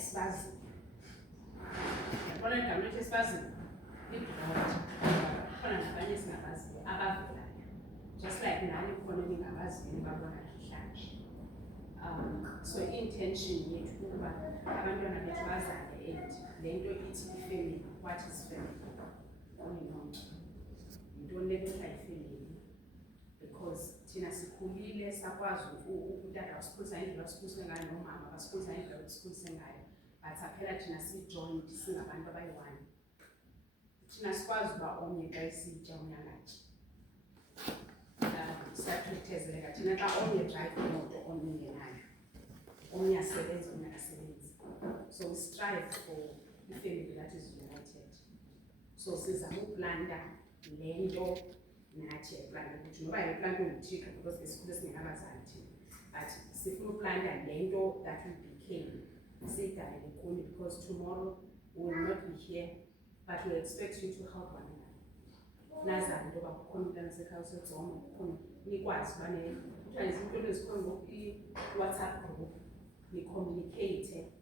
esibazini. Yabona igama lithi esibazini libhodi khona nabanye esingabaziyo abavelayo, just like nani kukhona eningabaziyo nibabona namhlanje. So intention yethu ukuba abantwana bethu bazane and lento ithi ifamily, what is family? Yintoni le nto ifamily? Because thina sikhulile sakwazi utata wasikhulisa indlela wasikhulise ngayo nomama basikhulisa indlela wasikhulise ngayo, but saphela thina sijoined singabantu abayi-one. Thina sikwazi uba omnye xa esitya omnye angatyi. Siyathethezeleka thina xa omnye drive imoto omnye engenayo, omnye asebenza omnye akasebenzi. So we strive for a family that is united. So sizama uplanta le nto nathi eplanta ukuthi noba yeplanta nguThixo because besikhule singenabazali thina, but sifuna uplanta le nto that we became siyigalele kuni, because tomorrow we will not be here, but we expect you to help one another. Nazani into yoba kukhona umntana sekhaya usetsoma, kukhona nikwazi uba kuthiwa izinto ezikhoyo i-WhatsApp group, ni-communicate.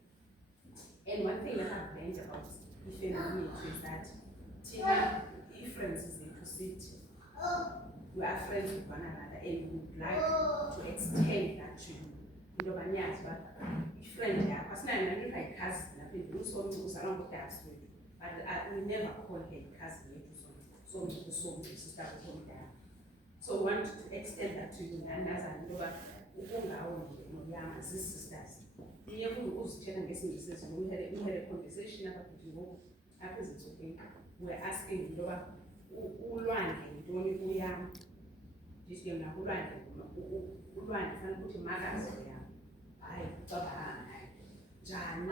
And one thing that I've learned about ifamily yethu is that thina i-friends zethu sithi we are friends with one another and we would like to extend that to you. Into yoba niyazi uba i-friend yakho asinayo nanto kuthiwa yi-cousin apha endlini, usomntu uzalwa ngudadesi wethu, but we never call her cousin yethu somntu sister omdala. So we want to extend that to you, and nazani into yoba ukungawo noyama zii-sisters. Niye uzithetha ngesingisi ezinto, we had a conversation apha kuthi ngoku apha ezintsukwini. We're asking into yoba ulwandle yintoni kuyam, ndithi mna ulwandle fanele ukuthi makazi yam, hayi baba hayi njani.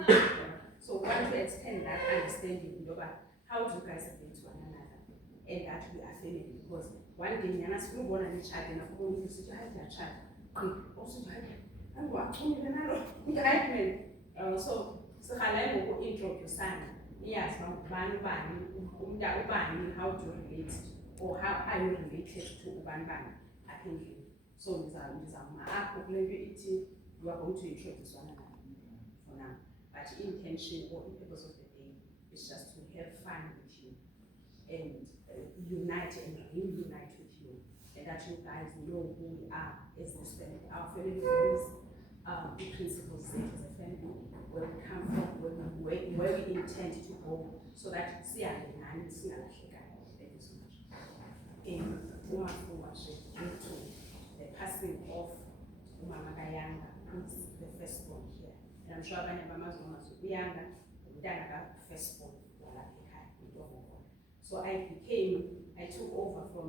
So we want to extend that understanding into yoba how do you guys relate to one another and that we are family, because one day nyana sifuna ubona nitshate nakho umuntu sithi hayi ndiyatshata usithi hayi angiwachumile nalo right man. So sikhalayo ngoku-introducana niyazi uba ngubani ubani, how do you relate or how are you related to ubani bani apha endlini. So ndizama apho kule nto ithi you are going to introduce one another for now, but intention or the purpose of the day is just to have fun with you and unite and reunite with you, and that you guys know who we are as this family. Our family values, the principles set as a family, where we come from, where we intend to go, so that siyalingana singalahlekani. Thank you so much. And due to the passing of Umama Kayanga, who is the firstborn here, and I'm sure abanye bamazi uyanga umntana ka-firstborn walapha ekhaya uNtobeko. So I took over from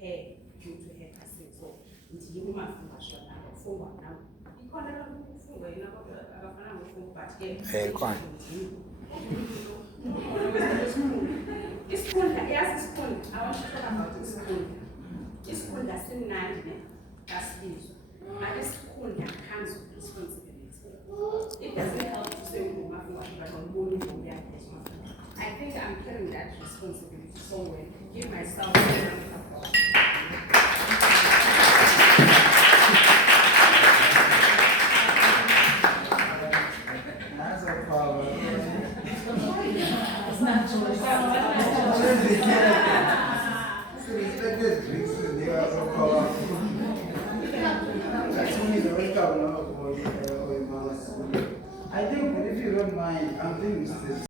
her due to her passing. So ndithi uMafungwashe nabo ufungwa nawo ikhona lokho ufungwa yena kodwa akafana ngofungwa, but isikhundla yazi isikhundla, I want to talk about isikhundla. Isikhundla simnandi ne kasibizwa, but isikhundla comes with responsibility. It doesn't help to say uMafungwashe but umboni intombi yakhe uMafungwashe. I think I'm carrying that responsibility so well. Give myself a round of applause. I think, if you don't mind, I'm doing this.